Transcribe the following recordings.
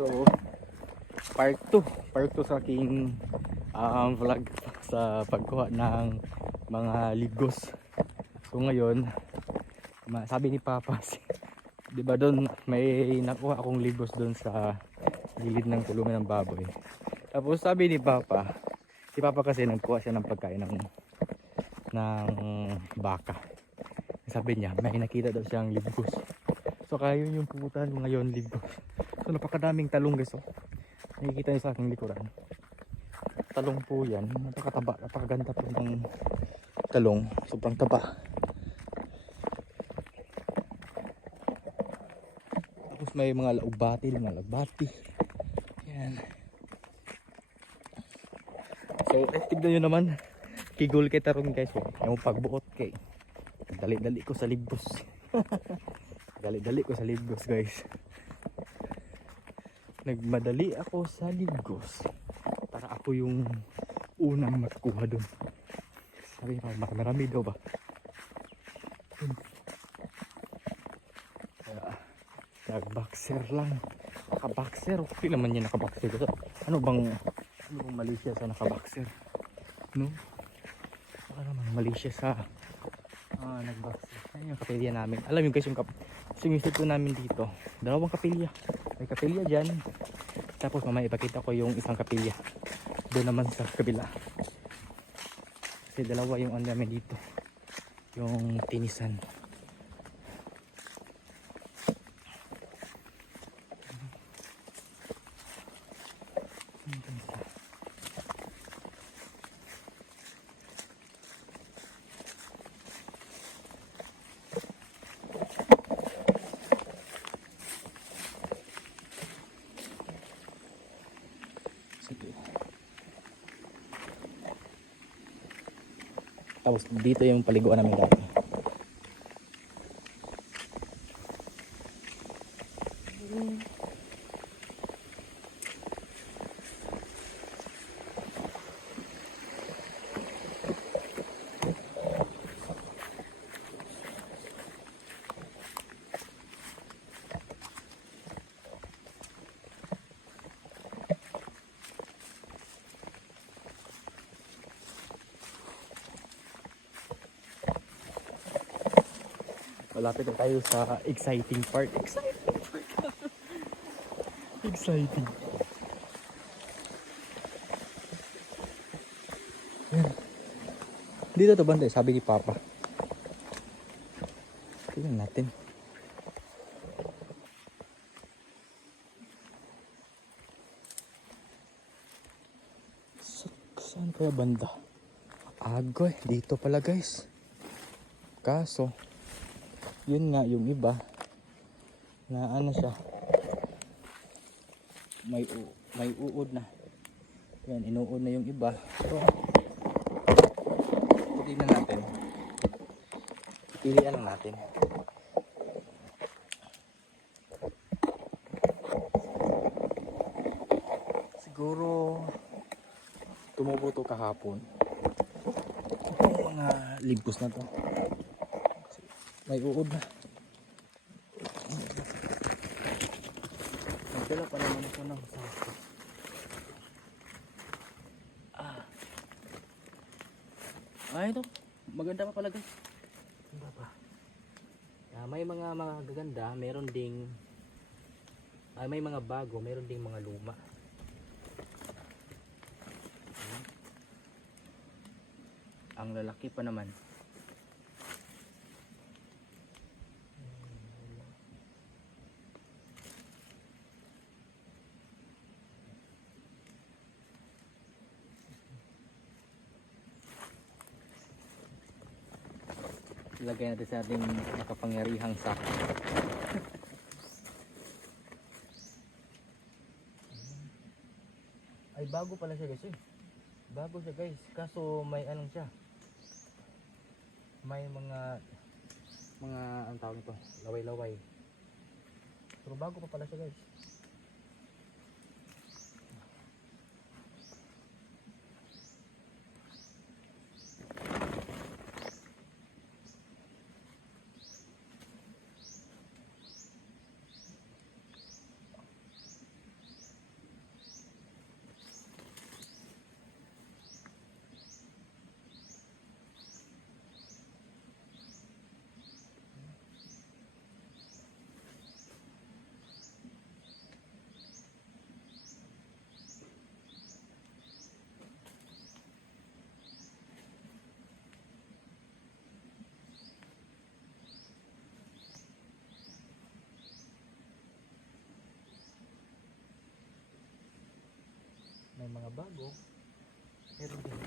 So, part 2. Part 2 sa aking um, vlog sa pagkuha ng mga ligos. So ngayon, sabi ni Papa, 'di ba doon may nakuha akong ligos doon sa gilid ng kulungan ng baboy. Tapos sabi ni Papa, si Papa kasi nagkuha siya ng pagkain ng ng baka. Sabi niya, may nakita daw siyang ligos. So yun yung pupuntahan ngayon, ligos. So napakadaming talong guys. Oh. Nakikita niyo sa aking likuran. Talong po yan. Napakataba, napakaganda po ng talong. Sobrang taba. Tapos may mga laugbati, mga lagbati. Yan. So, eh, tignan nyo naman. Kigol kay tarong guys. Oh. Yung pagbuot kay. Dali-dali ko sa libos. Dali-dali ko sa libos guys. Nagmadali ako sa libos. Para ako yung unang makakuha doon. Sabi pa, marami daw ba? Yun. Kaya, nag-boxer lang. Naka-boxer. Okay naman yan naka-boxer. Ano bang, ano bang mali siya sa naka-boxer? No? Baka naman mali siya sa ah, nag-boxer. Ayun yung kapilya namin. Alam mo guys, yung kap sumisit po namin dito. Dalawang kapilya. May kapilya dyan. Tapos mamaya ipakita ko yung isang kapilya. Doon naman sa kabila. Kasi dalawa yung namin dito. Yung tinisan. Tapos dito yung paliguan namin dati. Malapit na tayo sa exciting part. Exciting part. exciting. Yan. Dito to banda, sabi ni Papa. Tingnan natin. Sa, saan kaya banda? Agoy, dito pala guys. Kaso, yun nga yung iba. Na ano siya. May may uod na. Yan inuod na yung iba. So tignan natin. Pilihan lang natin. Siguro tumubo to kahapon. Itong mga limpos na to may uod na. Nagdala pa naman ako ng sako. Ah. Ah, ito. Maganda pa pala guys. Ganda pa. Ah, may mga mga gaganda, meron ding ah, may mga bago, meron ding mga luma. Ang lalaki pa naman. Ilagay natin sa ating makapangyarihang sako. Ay bago pala siya guys eh. Bago siya guys. Kaso may anong siya. May mga mga ang tawag nito, laway-laway. Pero bago pa pala siya guys. Mga bago. Meron din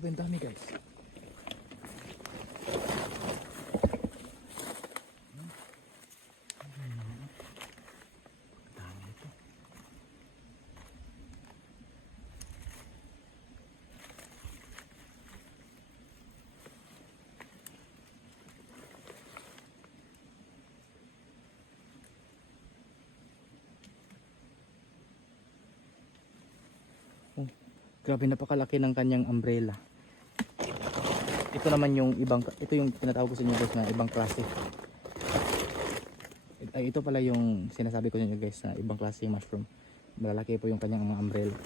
Grabe, ang dami guys. Ang dami ito. Oh, grabe napakalaki ng kanyang umbrella. Ito naman yung ibang ito yung tinatawag ko sa inyo guys na ibang klase. Ay ito pala yung sinasabi ko sa inyo guys na ibang klase yung mushroom. Malalaki po yung kanyang mga umbrella.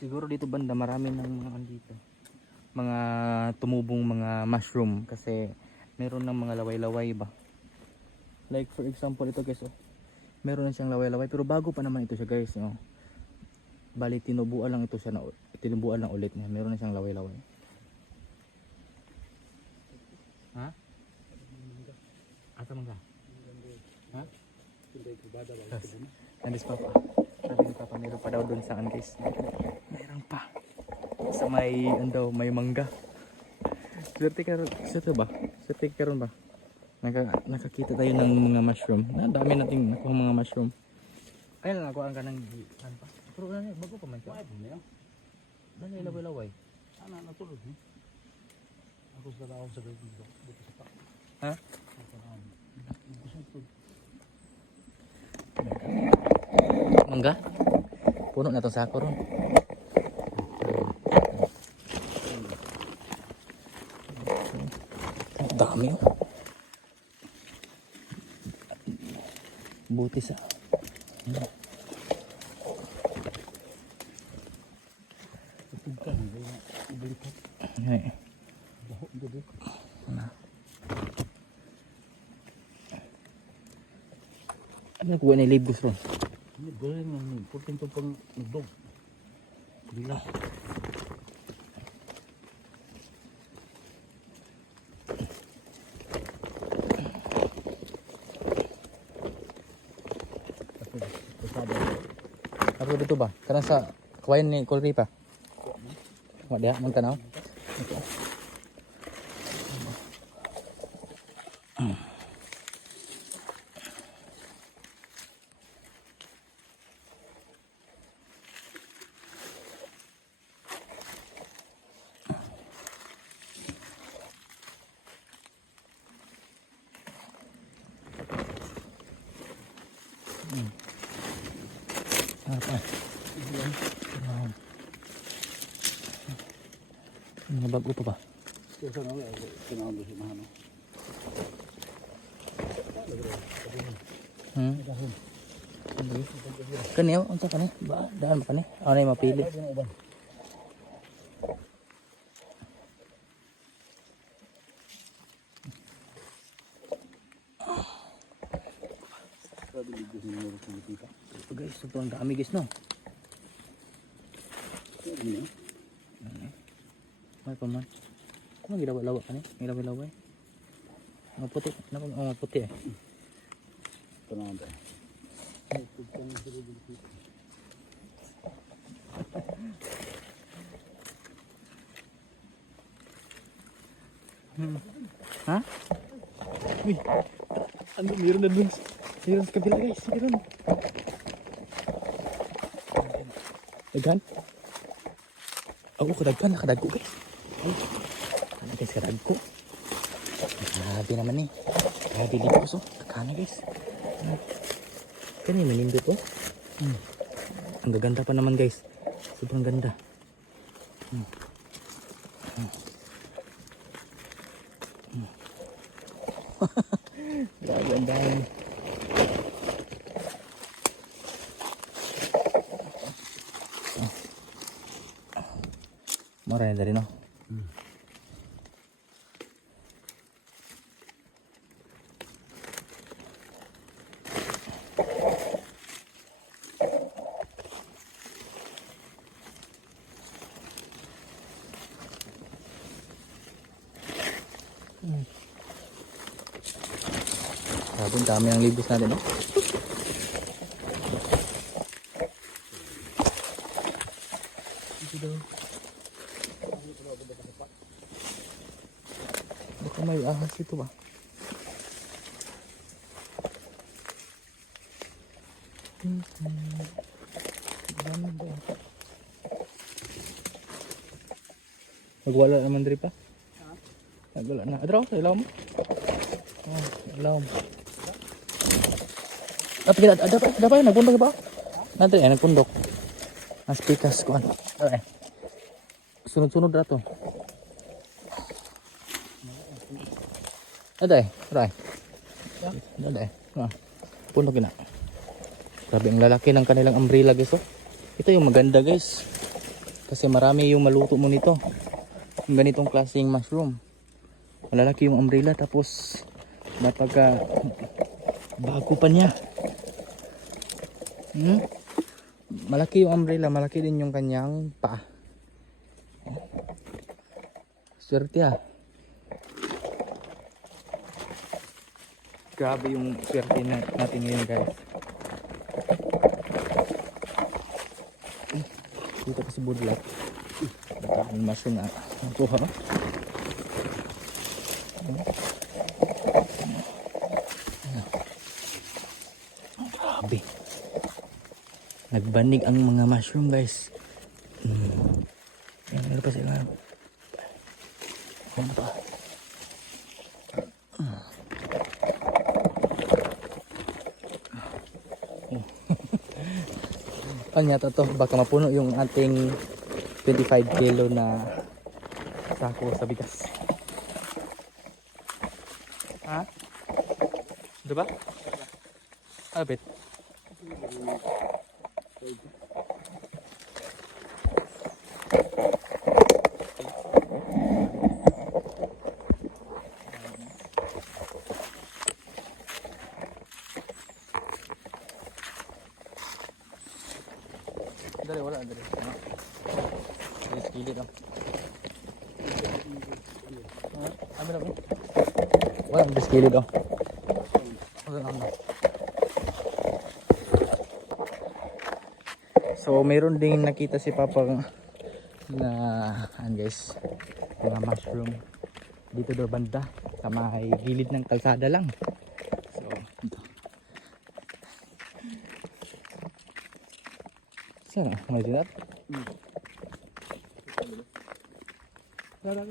Siguro dito banda marami ng mga ano dito. Mga tumubong mga mushroom kasi meron ng mga laway-laway ba. Like for example ito guys oh. Meron na siyang laway-laway pero bago pa naman ito siya guys oh. Bali tinubuan lang ito siya na tinubuan lang ulit niya. Meron na siyang laway-laway. Ha? Asa man ka? Ha? Nandis pa pa. Sabi ni Papa, meron pa daw doon sa guys. Meron pa. Sa may, ano daw, may mangga. Swerte ka, swerte ba? Swerte ka ron ba? Naka, nakakita tayo ng mga mushroom. Na dami nating nakuha mga mushroom. Ayun lang, nakuha ka ng ano pa. Pero ano, bago pa man siya. Dali, laway-laway. Ana natulog ni. Ako sa tao sa dito dito dito sa pa. Ha? Mangga? Puno na itong sako ron. Ang dami oh. Buti sa... Tug ka ni ibalik ko. Ay, Baho gud. ano kuha ni Libus ron? Ni galing ni putin to pang nagdog. Bila. Ako kasada. Ako Karang sa kawayan ni Kulri pa? Wala diha, magtanaw. Wow. Mga bago pa ba? Hmm? Kani oh, unsa kani? Ba, daan ba kani? Ano yung mapili? Guys, sobrang dami guys no. Ano yun? May pa man. Ano gilawa-lawa kani? Gilawa-lawa eh. Mga puti, nako oh, puti eh. Tanawan tayo. Ha? Uy, ano, meron na dun. Meron sa kabila guys, meron. Daghan? Oo, kadaghan, nakadagko guys. Ay, ano guys, kadagko. Grabe naman eh. Grabe lipas oh. Kakana guys. Ano? Kani, manindot oh. Hmm. Ang gaganda pa naman guys. Sobrang ganda. Hmm. Hmm. Hmm. Grabe ang dami. Mura na rin, no? Grabe, ang dami ng libos natin, no? Dito daw. Baka may ahas ito ba? Nagwala naman diri pa? Nagwala na. Adraw, ilaw mo? Oh, ilaw mo. Ah, pagkita, ada pa, ada pa, nagpundok ba? Nanti, eh, nagpundok. Mas pikas ko, ano. Okay. Sunod-sunod na to. Ada eh, try. Ada eh. Ah, pundok na. Grabe ang lalaki ng kanilang umbrella guys oh. Ito yung maganda guys. Kasi marami yung maluto mo nito. Yung ganitong klaseng mushroom. Malalaki yung umbrella tapos napaka bago pa niya. Hmm? Malaki yung umbrella, malaki din yung kanyang paa. Swerte ah. Grabe yung swerte na, natin ngayon guys. Dito pa si Budlak. Ang mushroom na nakuha. Grabe. Nagbanig ang mga mushroom guys. Hmm. Yan, ano pa sila? Ano pa? Ano yata to? Baka mapuno yung ating 25 kilo na sako sa bigas. Ha? Diba? Abit. Dali, wala. Dali. Ano? Dali, sa kilid oh. Ah, Ano na ba? Wala, dali sa kilid oh. So, mayroon ding nakita si Papa na, ano guys, mga mushroom dito daw banda sa may gilid ng kalsada lang. So, ito. Saan ah? May dinat? Lalagyan Ha?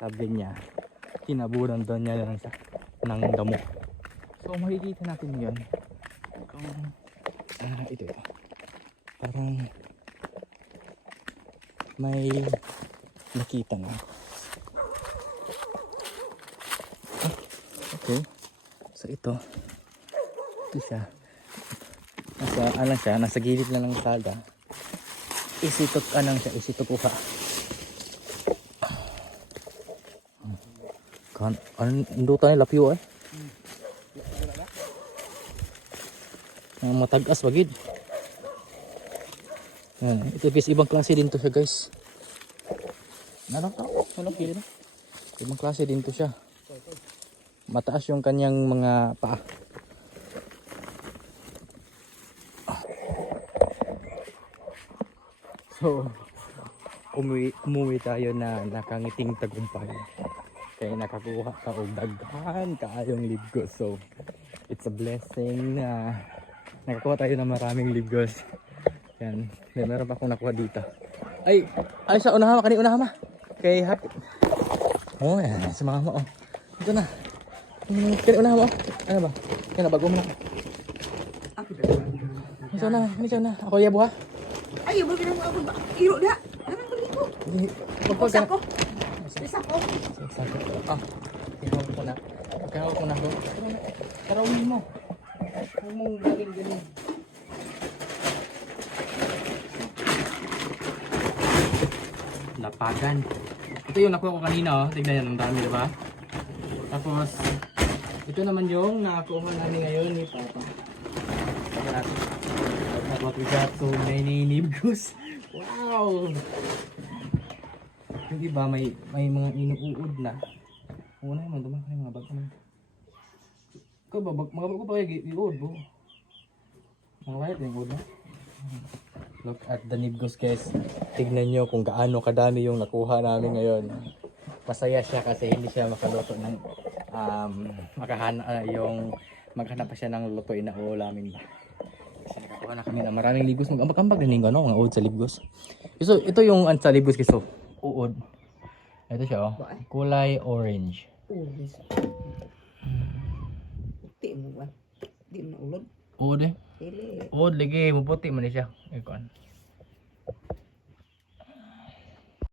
Sabi niya, tinaburan daw niya ng, ng damo. So makikita natin yun. Kung, ah, ito, ito. Parang may nakita na. Okay. So ito. Ito siya. Nasa, ano siya, nasa gilid lang ng kalda. Isitot, anong siya, isitukuha. Kan, ano, indutan nila piyo eh. Ang matagas bagid. Yan, ito guys, ibang klase din to siya guys. Ano to? Ano kilo na? Ibang klase din to siya. Mataas yung kanyang mga paa. So, umuwi, umuwi tayo na nakangiting tagumpay. Kaya nakakuha ka og daghan kaayong libgos. So, it's a blessing na nakakuha tayo ng maraming libgos. Yan. May meron pa akong nakuha dito. Ay, ay sa unahan ma, kani unahan ma. Kay happy. Oh, yan. Sa mga mo. Oh. Ito na. Hmm, Kani unahan mo. Ano ba? Na, bago mo na. Ito na, ito na. Ako yabo ha. Ay, mo ginang ako ba? Iro da. Ano ko dito? Magpag Isa ko. Isa ko. Sabi ko, ah, ihawak ko na. Pagkahawak ko na ko. Karawin mo. Huwag mong galing galing. Lapagan. Ito yung nakuha ko kanina, oh. Tignan yan, ang dami, di ba? Tapos, ito naman yung nakuha namin ngayon ni Papa. What we got. So many nibgos. Wow! Hindi ba may may mga inuud na? Una naman dumaan yung mga bag naman. Ko ba bag mga bag ko pa kay iud bo. Mga bayad yung iud na. Look at the nibgos guys. Tignan nyo kung gaano kadami yung nakuha namin ngayon. Masaya siya kasi hindi siya makaluto ng um, makahana ah, yung maghanap pa siya ng lutuin na ulamin ba. Kasi nakakuha na kami ng maraming libgos. Mag-ambag-ambag din yung ano, mga uod sa libgos. So, ito yung sa libgos guys. So, uod. Ito siya oh. Kulay orange. Puti mo ba? Di mo na ulod. Uod eh. Uod lagi, maputi man siya. Ikaw.